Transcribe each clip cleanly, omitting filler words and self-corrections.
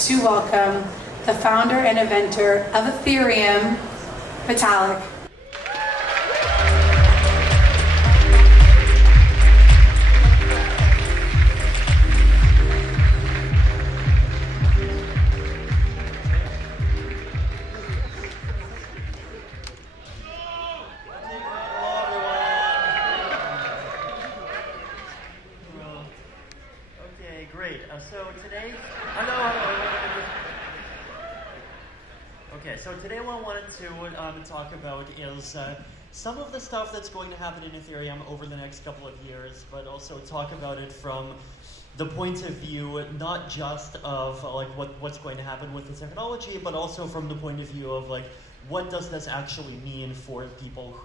to welcome the founder and inventor of Ethereum, Vitalik. So today what I wanted to talk about is some of the stuff that's going to happen in Ethereum over the next couple of years, but also talk about it from the point of view not just of like what's going to happen with the technology, but also from the point of view of like what does this actually mean for people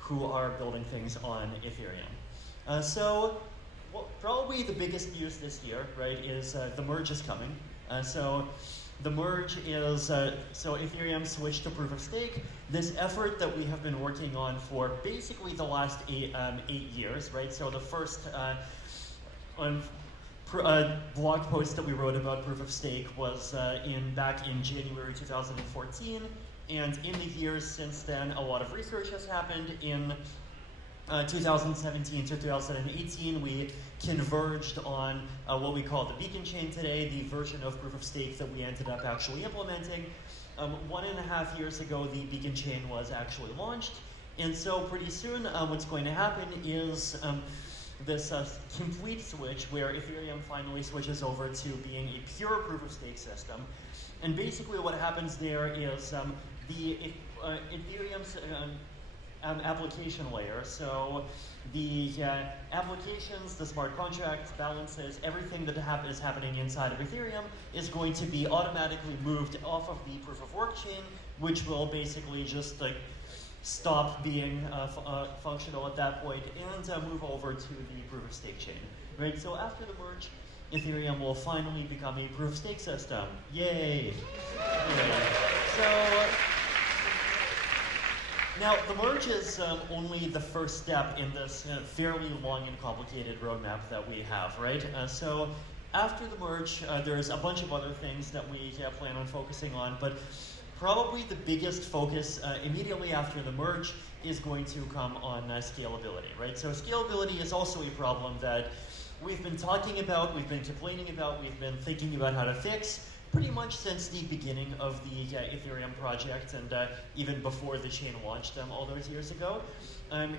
who are building things on Ethereum. Probably the biggest news this year, right, is the merge is coming. The merge is, so Ethereum switched to proof of stake. This effort that we have been working on for basically the last eight years, right? So the first blog post that we wrote about proof of stake was back in January 2014. And in the years since then, a lot of research has happened. In 2017 to 2018, we converged on what we call the beacon chain today, the version of proof of stake that we ended up actually implementing. 1.5 years ago, the beacon chain was actually launched. And so pretty soon, what's going to happen is this complete switch where Ethereum finally switches over to being a pure proof of stake system. And basically what happens there is Ethereum's application layer. So the applications, the smart contracts, balances, everything that is happening inside of Ethereum is going to be automatically moved off of the proof of work chain, which will basically just like stop being functional at that point and move over to the proof of stake chain. Right. So after the merge, Ethereum will finally become a proof of stake system. Yay! Yay. So. Now, the merge is only the first step in this fairly long and complicated roadmap that we have, right? So after the merge, there's a bunch of other things that we plan on focusing on, but probably the biggest focus immediately after the merge is going to come on scalability, right? So scalability is also a problem that we've been talking about, we've been complaining about, we've been thinking about how to fix, pretty much since the beginning of the Ethereum project and even before the chain launched all those years ago. And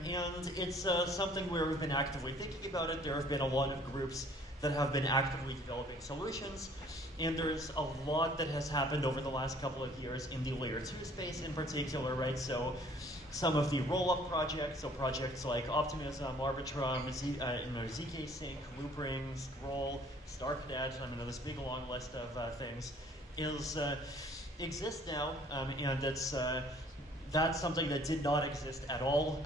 it's something where we've been actively thinking about it. There have been a lot of groups that have been actively developing solutions. And there's a lot that has happened over the last couple of years in the layer 2 space in particular, right? So some of the roll-up projects, so projects like Optimism, Arbitrum, ZK Sync, Loopring, Scroll, StarkNet, this big long list of things exists now, and that's something that did not exist at all,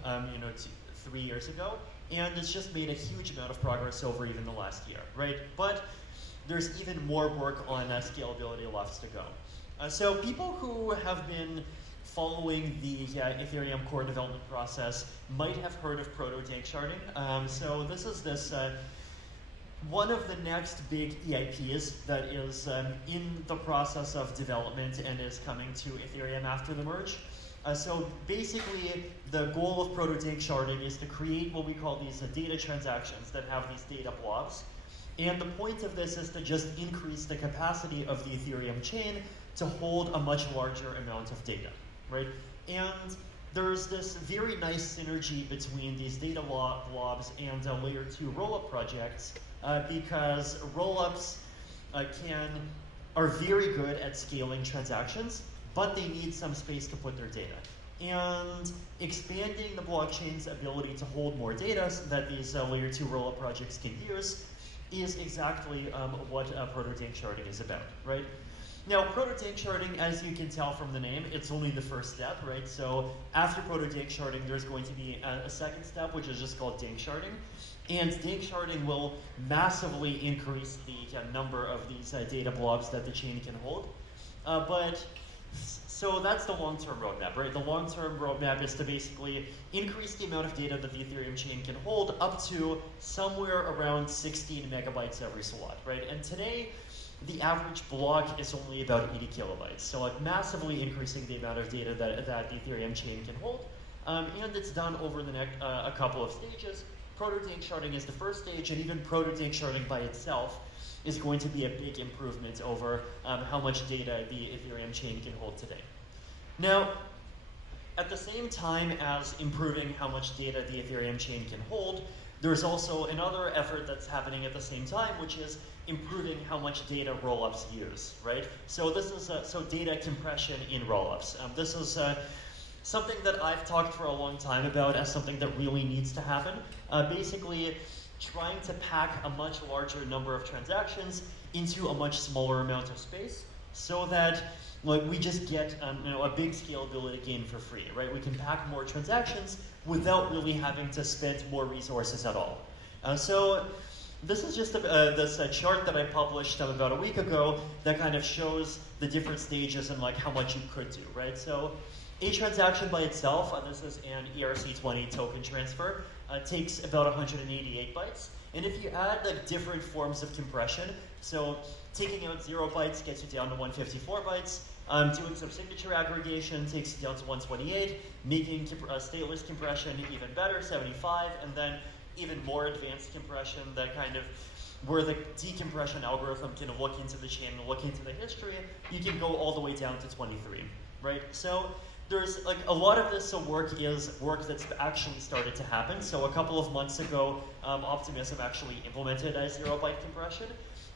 3 years ago, and it's just made a huge amount of progress over even the last year, right? But there's even more work on scalability left to go. So people who have been following the Ethereum core development process might have heard of Prototank Charting. So this is one of the next big EIPs that is in the process of development and is coming to Ethereum after the merge. So basically, the goal of Prototank Charting is to create what we call these data transactions that have these data blobs. And the point of this is to just increase the capacity of the Ethereum chain to hold a much larger amount of data, right? And there's this very nice synergy between these data blobs and layer 2 rollup projects because rollups are very good at scaling transactions, but they need some space to put their data. And expanding the blockchain's ability to hold more data so that these layer 2 rollup projects can use is exactly what Prototank Charting is about, right? Now, Prototank Charting, as you can tell from the name, it's only the first step, right? So after Prototank Charting, there's going to be a second step, which is just called Dank Charting. And Dank Charting will massively increase the number of these data blobs that the chain can hold. So that's the long-term roadmap, right? The long-term roadmap is to basically increase the amount of data that the Ethereum chain can hold up to somewhere around 16 megabytes every slot, right? And today, the average block is only about 80 kilobytes. So like massively increasing the amount of data that the Ethereum chain can hold. And it's done over the next a couple of stages. Prototank Charting is the first stage, and even Prototank Charting by itself is going to be a big improvement over how much data the Ethereum chain can hold today. Now, at the same time as improving how much data the Ethereum chain can hold, there's also another effort that's happening at the same time, which is improving how much data rollups use, right? So this is data compression in rollups. This is something that I've talked for a long time about as something that really needs to happen. Basically, trying to pack a much larger number of transactions into a much smaller amount of space, so that we just get a big scalability gain for free, right? We can pack more transactions without really having to spend more resources at all. So this is just this chart that I published about a week ago that kind of shows the different stages and how much you could do, right? So a transaction by itself, this is an ERC20 token transfer, takes about 188 bytes. And if you add different forms of compression, so taking out 0 bytes gets you down to 154 bytes, doing some signature aggregation takes you down to 128, making stateless compression even better, 75, and then even more advanced compression that where the decompression algorithm can look into the chain and look into the history, you can go all the way down to 23, right? So there's a lot of this work is work that's actually started to happen. So a couple of months ago, Optimism actually implemented a 0-byte compression.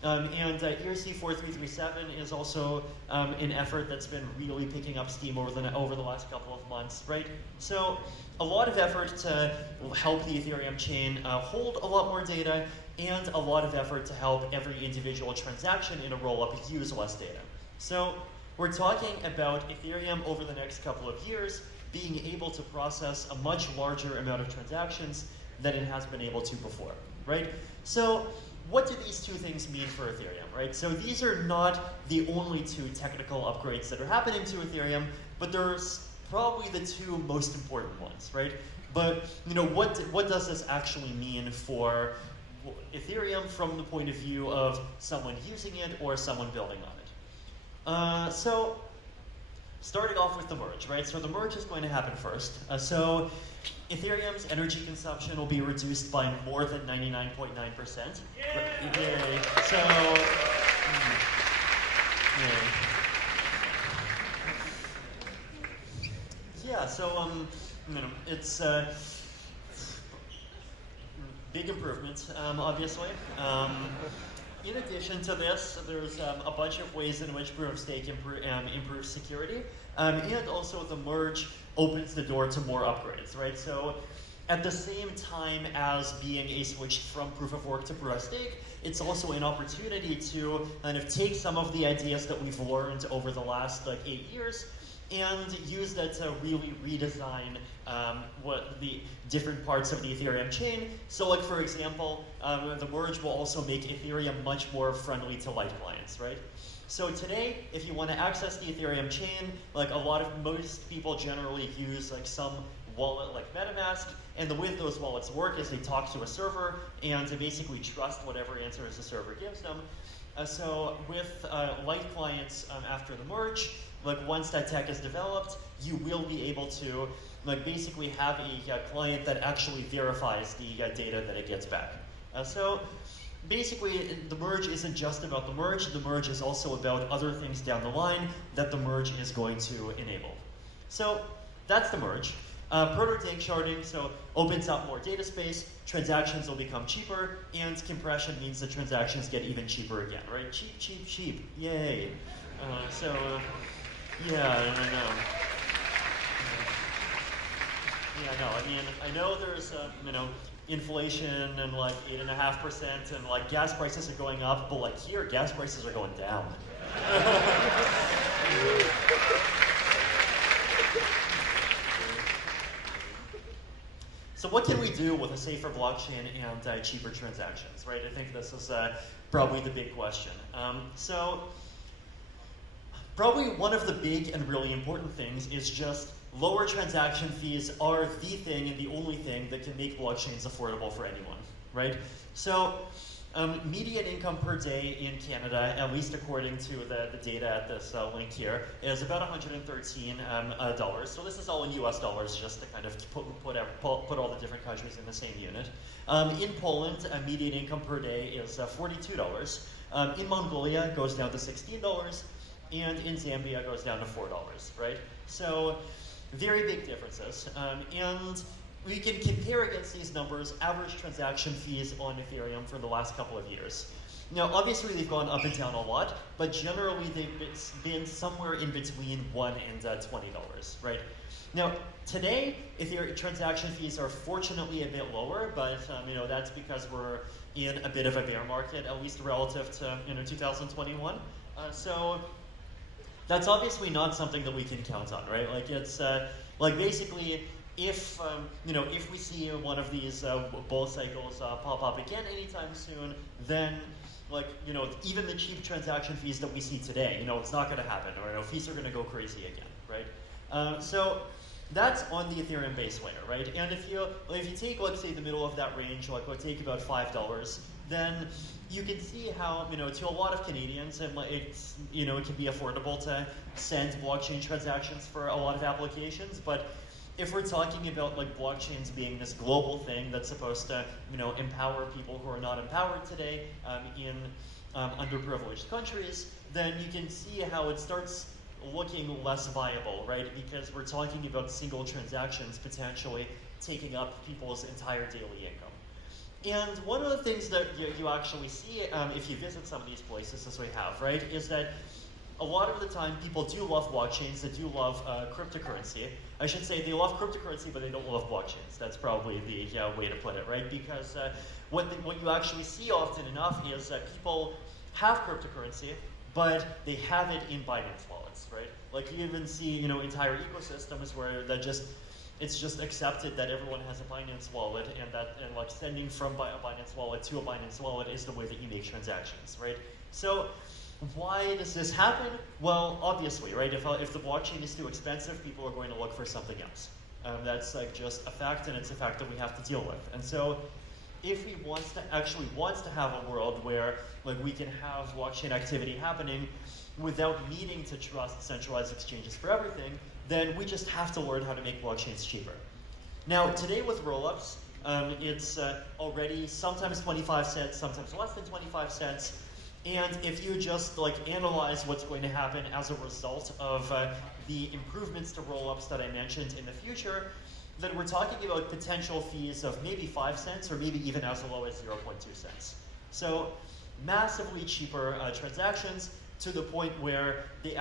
And ERC4337 is also an effort that's been really picking up steam over the last couple of months, right? So a lot of effort to help the Ethereum chain hold a lot more data, and a lot of effort to help every individual transaction in a rollup use less data. So we're talking about Ethereum over the next couple of years being able to process a much larger amount of transactions than it has been able to before, right? So what do these two things mean for Ethereum, right? So these are not the only two technical upgrades that are happening to Ethereum, but there's probably the two most important ones, right? But what does this actually mean for Ethereum from the point of view of someone using it or someone building on it? So starting off with the merge, right? So the merge is going to happen first. So Ethereum's energy consumption will be reduced by more than 99.9%. Yay! So, yeah. So it's big improvements, obviously. In addition to this, there's a bunch of ways in which proof of stake improves security, and also the merge opens the door to more upgrades, right? So at the same time as being a switch from proof of work to proof of stake, it's also an opportunity to kind of take some of the ideas that we've learned over the last 8 years and use that to really redesign what the different parts of the Ethereum chain. So for example, the merge will also make Ethereum much more friendly to light clients, right? So today, if you want to access the Ethereum chain, most people generally use some wallet like MetaMask, and the way those wallets work is they talk to a server and they basically trust whatever answers the server gives them. So with light clients after the merge, once that tech is developed, you will be able to basically have a client that actually verifies the data that it gets back. So basically, the merge isn't just about the merge is also about other things down the line that the merge is going to enable. So that's the merge. Prototank Charting opens up more data space, transactions will become cheaper, and compression means that transactions get even cheaper again, right? Cheap, cheap, cheap, yay. Yeah, I know. Yeah, no, I know there's, inflation and 8.5%, and gas prices are going up, but here, gas prices are going down. So what can we do with a safer blockchain and cheaper transactions, right? I think this is probably the big question. So probably one of the big and really important things is just lower transaction fees are the thing and the only thing that can make blockchains affordable for anyone, right? So Median income per day in Canada, at least according to the data at this link here, is about $113. So this is all in US dollars, just to kind of put all the different countries in the same unit. In Poland, median income per day is $42. In Mongolia, it goes down to $16, and in Zambia, it goes down to $4, right? So very big differences. And we can compare against these numbers average transaction fees on Ethereum for the last couple of years. Now, obviously, they've gone up and down a lot, but generally, they've been somewhere in between $1 and $20, right? Now, today, Ethereum transaction fees are fortunately a bit lower, but that's because we're in a bit of a bear market, at least relative to 2021. So that's obviously not something that we can count on, right? Like it's like basically, if we see one of these bull cycles pop up again anytime soon, then even the cheap transaction fees that we see today, it's not going to happen, or fees are going to go crazy again, right? So that's on the Ethereum base layer, right? And if you take, let's say, the middle of that range, let's take about $5, then you can see how, to a lot of Canadians, it can be affordable to send blockchain transactions for a lot of applications, but if we're talking about blockchains being this global thing that's supposed to, empower people who are not empowered today in underprivileged countries, then you can see how it starts looking less viable, right? Because we're talking about single transactions potentially taking up people's entire daily income. And one of the things that you actually see if you visit some of these places, as we have, right, is that a lot of the time people do love blockchains, they do love cryptocurrency. I should say they love cryptocurrency, but they don't love blockchains. That's probably the way to put it, right? Because what you actually see often enough is that people have cryptocurrency, but they have it in Binance wallets, right? Like you even see, entire ecosystems where it's just accepted that everyone has a Binance wallet, and like sending from a Binance wallet to a Binance wallet is the way that you make transactions, right? So why does this happen? Well, obviously, right? If the blockchain is too expensive, people are going to look for something else. That's just a fact, and it's a fact that we have to deal with. And so, if we wants to have a world where we can have blockchain activity happening without needing to trust centralized exchanges for everything, then we just have to learn how to make blockchains cheaper. Now, today with rollups, it's already sometimes 25 cents, sometimes less than 25 cents. And if you just analyze what's going to happen as a result of the improvements to rollups that I mentioned in the future, then we're talking about potential fees of maybe 5 cents or maybe even as low as 0.2 cents. So massively cheaper transactions to the point where the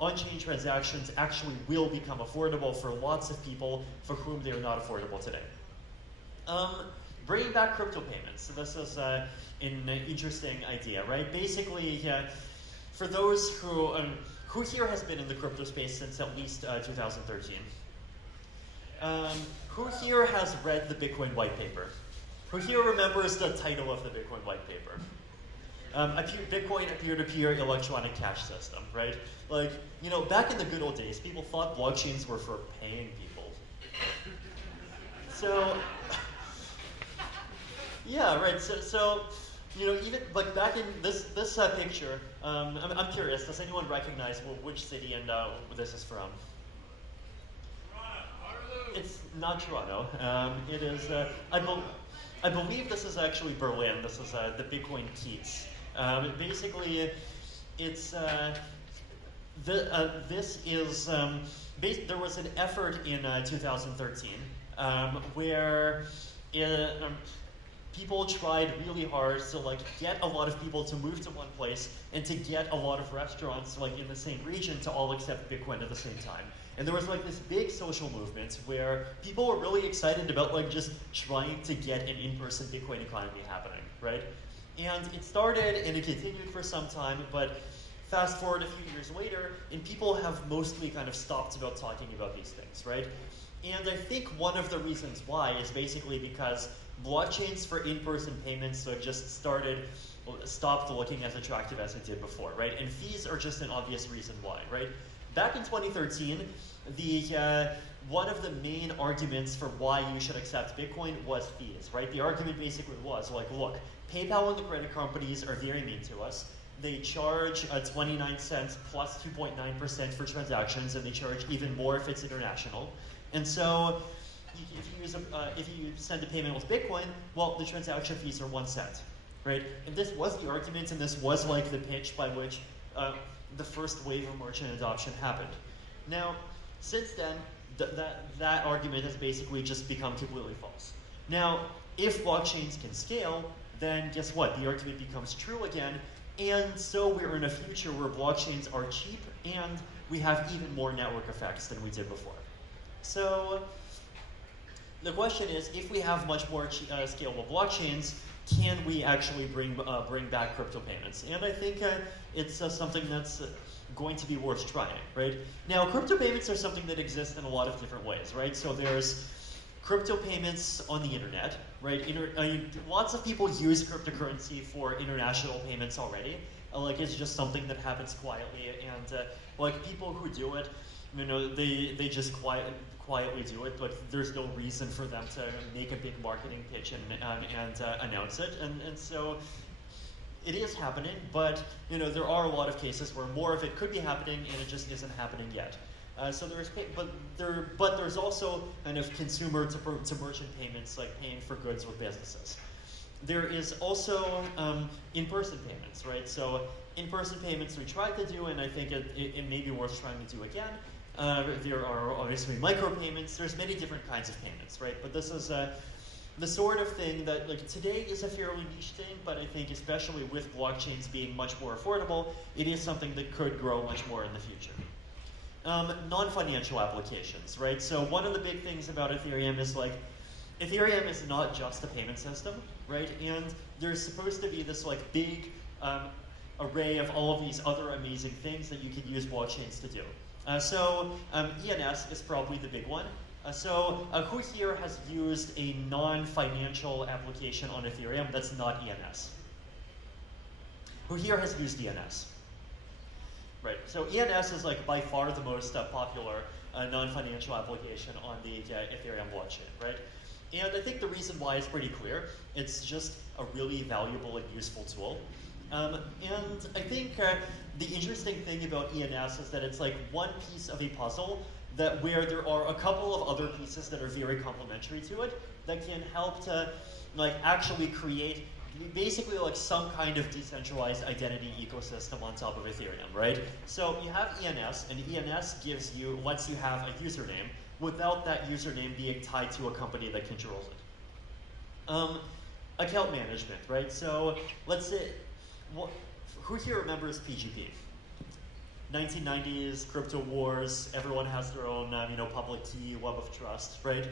on-chain transactions actually will become affordable for lots of people for whom they are not affordable today. Bringing back crypto payments. So this is an interesting idea, right? Basically, for those who here has been in the crypto space since at least 2013? Who here has read the Bitcoin white paper? Who here remembers the title of the Bitcoin white paper? Bitcoin, a peer-to-peer electronic cash system, right? Back in the good old days, people thought blockchains were for paying people. So, yeah, right. So even back in this picture, I'm curious. Does anyone recognize which city and this is from? It's not Toronto. It is. I believe this is actually Berlin. This is the Bitcoin Keats. Basically, it's this is there was an effort in 2013 where people tried really hard to get a lot of people to move to one place and to get a lot of restaurants in the same region to all accept Bitcoin at the same time. And there was this big social movement where people were really excited about just trying to get an in-person Bitcoin economy happening, right? And it started and it continued for some time, but fast forward a few years later, and people have mostly kind of stopped about talking about these things, right? And I think one of the reasons why is basically because blockchains for in-person payments have just stopped looking as attractive as it did before, right? And fees are just an obvious reason why, right? back in 2013, one of the main arguments for why you should accept Bitcoin was fees, right? The argument basically was like, look, PayPal and the credit companies are very mean to us. They charge 29 cents plus 2.9% for transactions, and they charge even more if it's international. And so if you send a payment with Bitcoin, well, the transaction fees are 1 cent, right? And this was the argument, and this was like the pitch by which the first wave of merchant adoption happened. Now, since then, that argument has basically just become completely false. Now, if blockchains can scale, then guess what? The argument becomes true again, and so we're in a future where blockchains are cheap, and we have even more network effects than we did before. So the question is, if we have much more scalable blockchains, can we actually bring back crypto payments? And I think it's something that's going to be worth trying, right? Now, crypto payments are something that exists in a lot of different ways, right? So there's crypto payments on the internet, right? Lots of people use cryptocurrency for international payments already. Like, it's just something that happens quietly, and like people who do it, you know, they just quietly do it, but there's no reason for them to make a big marketing pitch and announce it, and so it is happening, but you know, there are a lot of cases where more of it could be happening and it just isn't happening yet. So there's also kind of consumer to merchant payments, like paying for goods with businesses. There is also in-person payments, right? So in-person payments we tried to do, and I think it may be worth trying to do again. There are obviously micropayments. There's many different kinds of payments, right? But this is the sort of thing that, like, today is a fairly niche thing, but I think especially with blockchains being much more affordable, it is something that could grow much more in the future. Non-financial applications, right? So one of the big things about Ethereum is, like, Ethereum is not just a payment system, right? And there's supposed to be this, like, big array of all of these other amazing things that you can use blockchains to do. ENS is probably the big one. Who here has used a non-financial application on Ethereum that's not ENS? Who here has used ENS? Right, so ENS is like by far the most popular non-financial application on the Ethereum blockchain, right? And I think the reason why is pretty clear. It's just a really valuable and useful tool. And I think the interesting thing about ENS is that it's like one piece of a puzzle where there are a couple of other pieces that are very complementary to it that can help to like actually create basically like some kind of decentralized identity ecosystem on top of Ethereum, right? So you have ENS, and ENS lets you have a username without that username being tied to a company that controls it. Account management, right? So let's say, who here remembers PGP? 1990s, crypto wars, everyone has their own public key, web of trust, right?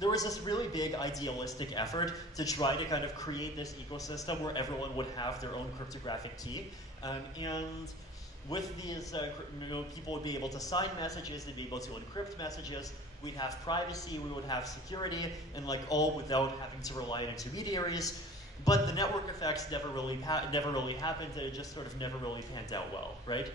There was this really big idealistic effort to try to kind of create this ecosystem where everyone would have their own cryptographic key. And with these, people would be able to sign messages, they'd be able to encrypt messages, we'd have privacy, we would have security, and like all without having to rely on intermediaries. But the network effects never really happened, and it just sort of never really panned out well, right?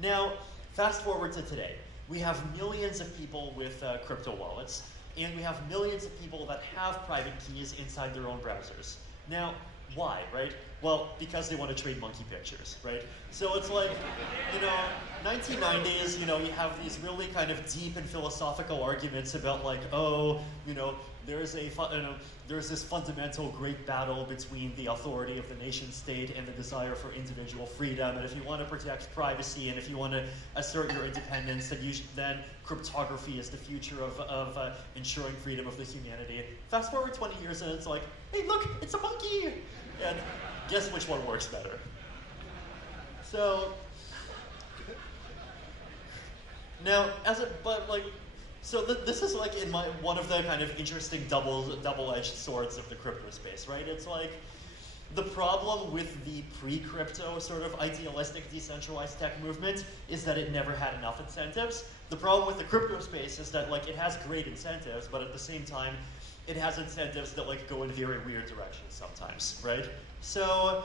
Now, fast forward to today. We have millions of people with crypto wallets, and we have millions of people that have private keys inside their own browsers. Now, why, right? Well, because they want to trade monkey pictures, right? So it's like, 1990s, you have these really kind of deep and philosophical arguments about like, there's this fundamental great battle between the authority of the nation state and the desire for individual freedom, and if you want to protect privacy and if you want to assert your independence, then cryptography is the future of ensuring freedom of the humanity. Fast forward 20 years and it's like, hey look, it's a monkey! And guess which one works better? So, now, this is like in one of the kind of interesting double-edged swords of the crypto space, right? It's like the problem with the pre-crypto sort of idealistic decentralized tech movement is that it never had enough incentives. The problem with the crypto space is that like it has great incentives, but at the same time, it has incentives that like go in very weird directions sometimes, right? So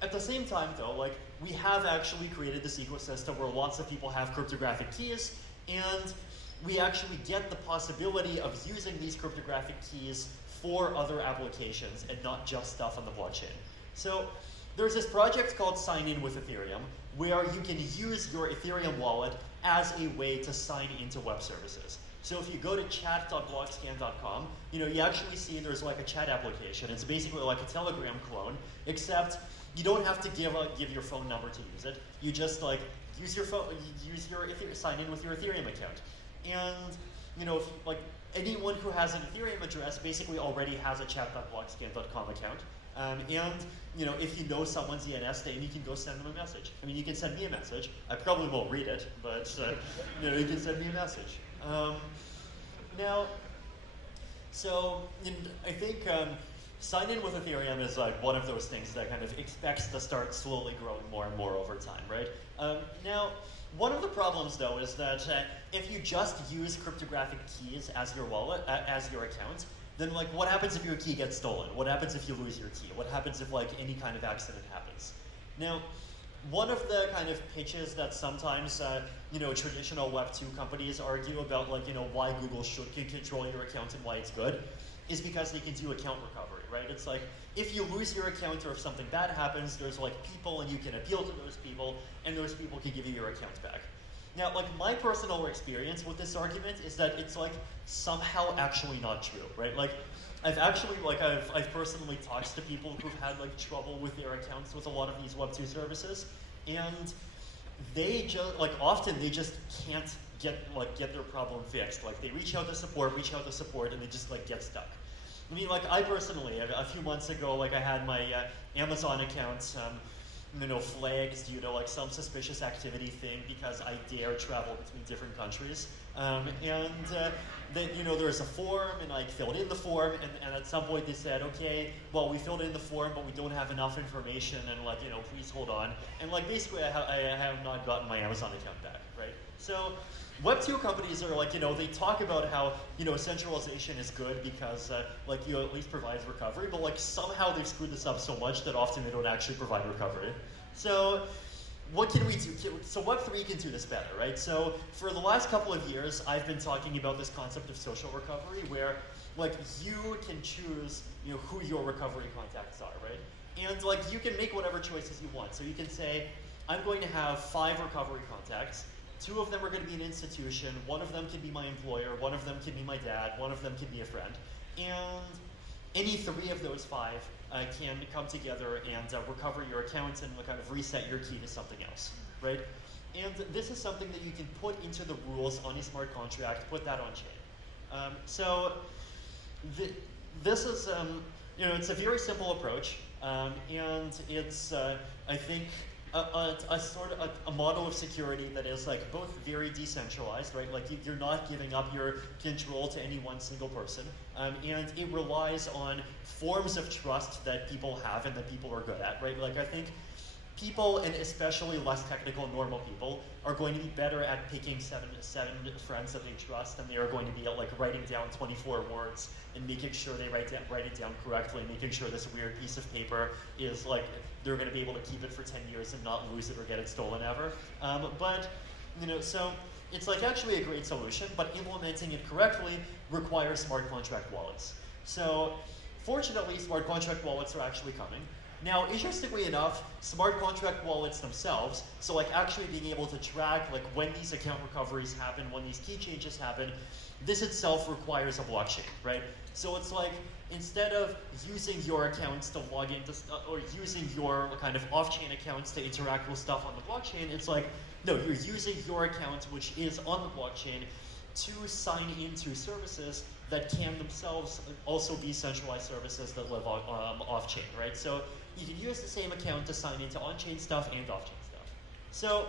At the same time, though, like, we have actually created this ecosystem where lots of people have cryptographic keys, and we actually get the possibility of using these cryptographic keys for other applications and not just stuff on the blockchain. So there's this project called Sign In with Ethereum, where you can use your Ethereum wallet as a way to sign into web services. So if you go to chat.blockscan.com, you actually see there's like a chat application. It's basically like a Telegram clone, except you don't have to give your phone number to use it. You just like use your phone, sign in with your Ethereum account. And if, like, anyone who has an Ethereum address basically already has a chat.blockscan.com account. And if you know someone's ENS name, you can go send them a message. I mean, you can send me a message. I probably won't read it, but you can send me a message. I think Sign In with Ethereum is like one of those things that kind of expects to start slowly growing more and more over time, right? Now, one of the problems, though, is that if you just use cryptographic keys as your wallet, as your account, then like, what happens if your key gets stolen? What happens if you lose your key? What happens if like any kind of accident happens? Now, one of the kind of pitches that sometimes traditional Web 2 companies argue about, like, why Google can control your account and why it's good, is because they can do account recovery, right? It's like, if you lose your account or if something bad happens, there's like people and you can appeal to those people, and those people can give you your account back. Now, like, my personal experience with this argument is that it's like somehow actually not true, right? Like, I've personally talked to people who've had like trouble with their accounts with a lot of these Web 2 services, and they often they just can't get their problem fixed. Like, they reach out to support, and they just like get stuck. I mean, like, I personally, a few months ago, like, I had my Amazon account flagged due to like some suspicious activity thing because I dare travel between different countries. There's a form, and I filled in the form, and at some point they said, okay, well, we filled in the form, but we don't have enough information, and like, please hold on. And like, basically, I have not gotten my Amazon account back, right? So Web 2 companies are like, they talk about how, centralization is good because, at least provides recovery, but like somehow they've screwed this up so much that often they don't actually provide recovery. So what can we do? So Web3 can do this better, right? So for the last couple of years, I've been talking about this concept of social recovery, where like you can choose, who your recovery contacts are, right? And like you can make whatever choices you want. So you can say, I'm going to have 5 recovery contacts. 2 of them are going to be an institution, 1 of them can be my employer, 1 of them can be my dad, 1 of them can be a friend. And any 3 of those 5 can come together and recover your account and kind of reset your key to something else, right? And this is something that you can put into the rules on a smart contract, put that on chain. This is, it's a very simple approach, and it's, I think, a model of security that is like both very decentralized, right? Like you're not giving up your control to any one single person, and it relies on forms of trust that people have and that people are good at, right? Like I think people, and especially less technical normal people, are going to be better at picking seven friends that they trust than they are going to be at like writing down 24 words and making sure they write it down correctly, making sure this weird piece of paper is like, they're going to be able to keep it for 10 years and not lose it or get it stolen ever. So it's like actually a great solution, but implementing it correctly requires smart contract wallets. So fortunately, smart contract wallets are actually coming. Now, interestingly enough, smart contract wallets themselves, so like actually being able to track like when these account recoveries happen, when these key changes happen, this itself requires a blockchain, right? So it's like, instead of using your accounts to log into or using your kind of off-chain accounts to interact with stuff on the blockchain, it's like, no, you're using your account, which is on the blockchain, to sign into services that can themselves also be centralized services that live off-chain, right? So you can use the same account to sign into on-chain stuff and off-chain stuff. So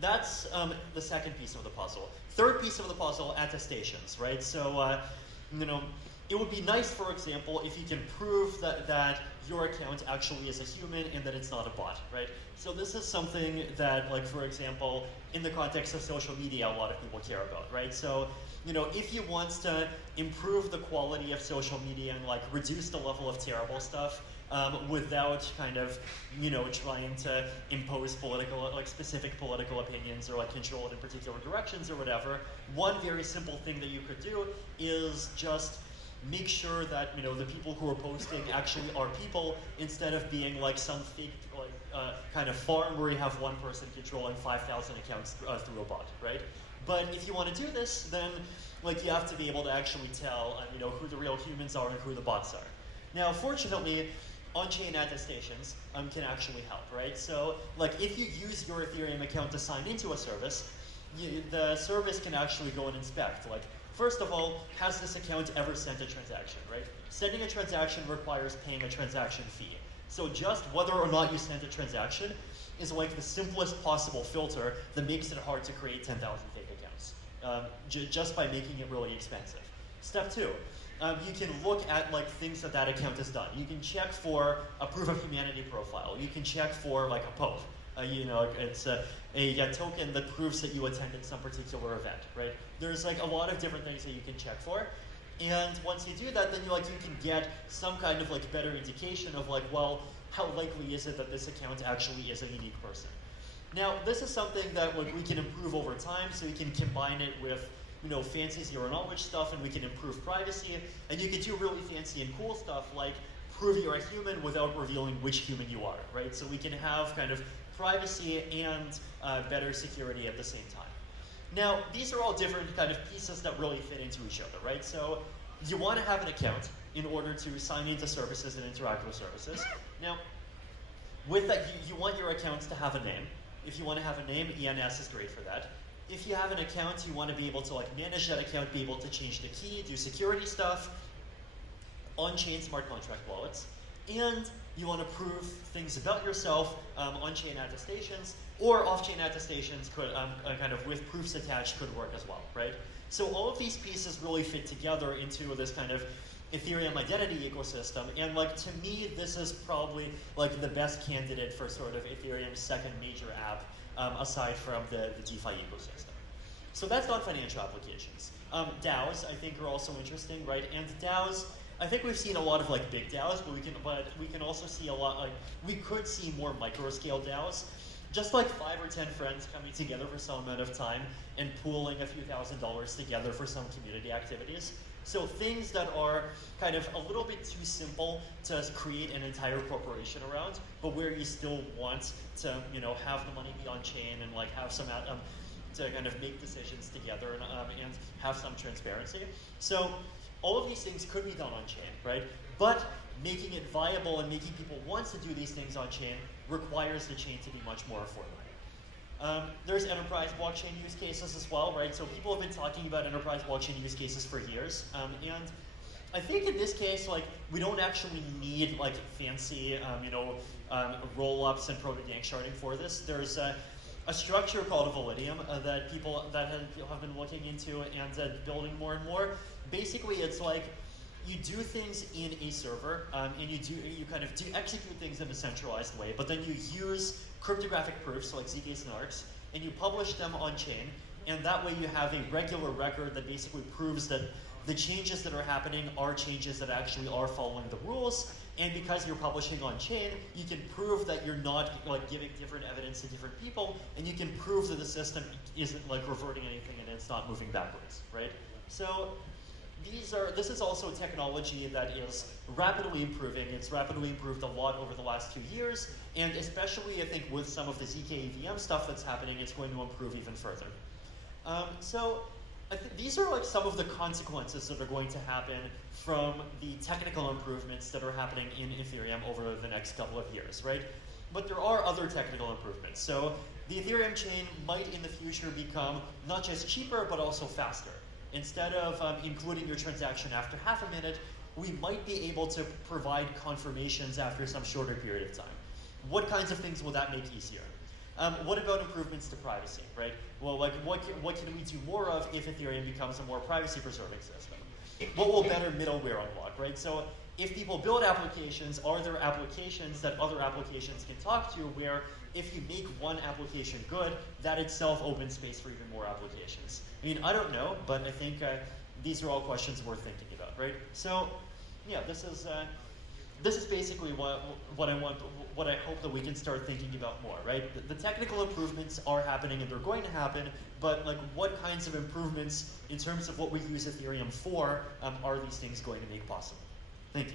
that's the second piece of the puzzle. Third piece of the puzzle, attestations, right? So, it would be nice, for example, if you can prove that your account actually is a human and that it's not a bot, right? So this is something that, like, for example, in the context of social media, a lot of people care about, right? So, if you want to improve the quality of social media and like reduce the level of terrible stuff, without kind of, trying to impose specific political opinions or control it in particular directions or whatever. One very simple thing that you could do is just make sure that the people who are posting actually are people, instead of being like some fake kind of farm where you have one person controlling 5,000 accounts through a bot, right? But if you want to do this, then you have to be able to actually tell who the real humans are and who the bots are. Now, fortunately, on-chain attestations can actually help, right? So if you use your Ethereum account to sign into a service, the service can actually go and inspect. First of all, has this account ever sent a transaction, right? Sending a transaction requires paying a transaction fee. So just whether or not you sent a transaction is the simplest possible filter that makes it hard to create 10,000 fake accounts, just by making it really expensive. Step two, you can look at things that account has done. You can check for a proof of humanity profile. You can check for a pope. It's a token that proves that you attended some particular event, right? There's a lot of different things that you can check for. And once you do that, then you can get some kind of better indication of well, how likely is it that this account actually is a unique person? Now, this is something that we can improve over time, so you can combine it with fancy zero-knowledge stuff, and we can improve privacy, and you can do really fancy and cool stuff like prove you're a human without revealing which human you are, right? So we can have kind of privacy and better security at the same time. Now, these are all different kind of pieces that really fit into each other, right? So you want to have an account in order to sign into services and interact with services. Now, with that, you want your accounts to have a name. If you want to have a name, ENS is great for that. If you have an account, you want to be able to manage that account, be able to change the key, do security stuff, on-chain smart contract wallets, and you want to prove things about yourself, on-chain attestations, or off-chain attestations could, kind of with proofs attached, could work as well, right? So all of these pieces really fit together into this kind of Ethereum identity ecosystem, and to me, this is probably the best candidate for sort of Ethereum's second major app, aside from the DeFi ecosystem. So that's non-financial applications. DAOs, I think, are also interesting, right? And DAOs, I think we've seen a lot of big DAOs, but we can also see a lot, we could see more micro-scale DAOs, just 5 or 10 friends coming together for some amount of time and pooling a few $1,000s together for some community activities. So things that are kind of a little bit too simple to create an entire corporation around, but where you still want to, have the money be on chain and have some to kind of make decisions together and have some transparency. So all of these things could be done on chain, right? But making it viable and making people want to do these things on chain requires the chain to be much more affordable. There's enterprise blockchain use cases as well, right? So people have been talking about enterprise blockchain use cases for years, and I think in this case, we don't actually need fancy, roll-ups and Prototank Charting for this. There's a structure called Validium that people that have been looking into and building more and more. Basically, it's you do things in a server, and you kind of do execute things in a centralized way, but then you use cryptographic proofs like zk's and arcs, and you publish them on chain, and that way you have a regular record that basically proves that the changes that are happening are changes that actually are following the rules, and because you're publishing on chain, you can prove that you're not giving different evidence to different people, and you can prove that the system isn't reverting anything and it's not moving backwards, right? So this is also technology that is rapidly improving. It's rapidly improved a lot over the last 2 years, and especially I think with some of the zk EVM stuff that's happening, it's going to improve even further. So these are some of the consequences that are going to happen from the technical improvements that are happening in Ethereum over the next couple of years, right? But there are other technical improvements. So the Ethereum chain might in the future become not just cheaper, but also faster. Instead of including your transaction after half a minute, we might be able to provide confirmations after some shorter period of time. What kinds of things will that make easier? What about improvements to privacy, right? Well, what can we do more of if Ethereum becomes a more privacy-preserving system? What will better middleware unlock, right? So if people build applications, are there applications that other applications can talk to where if you make one application good, that itself opens space for even more applications? I mean, I don't know, but I think these are all questions worth thinking about, right? So, yeah, this is this is basically what I hope that we can start thinking about more, right? The technical improvements are happening and they're going to happen, but like what kinds of improvements in terms of what we use Ethereum for are these things going to make possible? Thank you.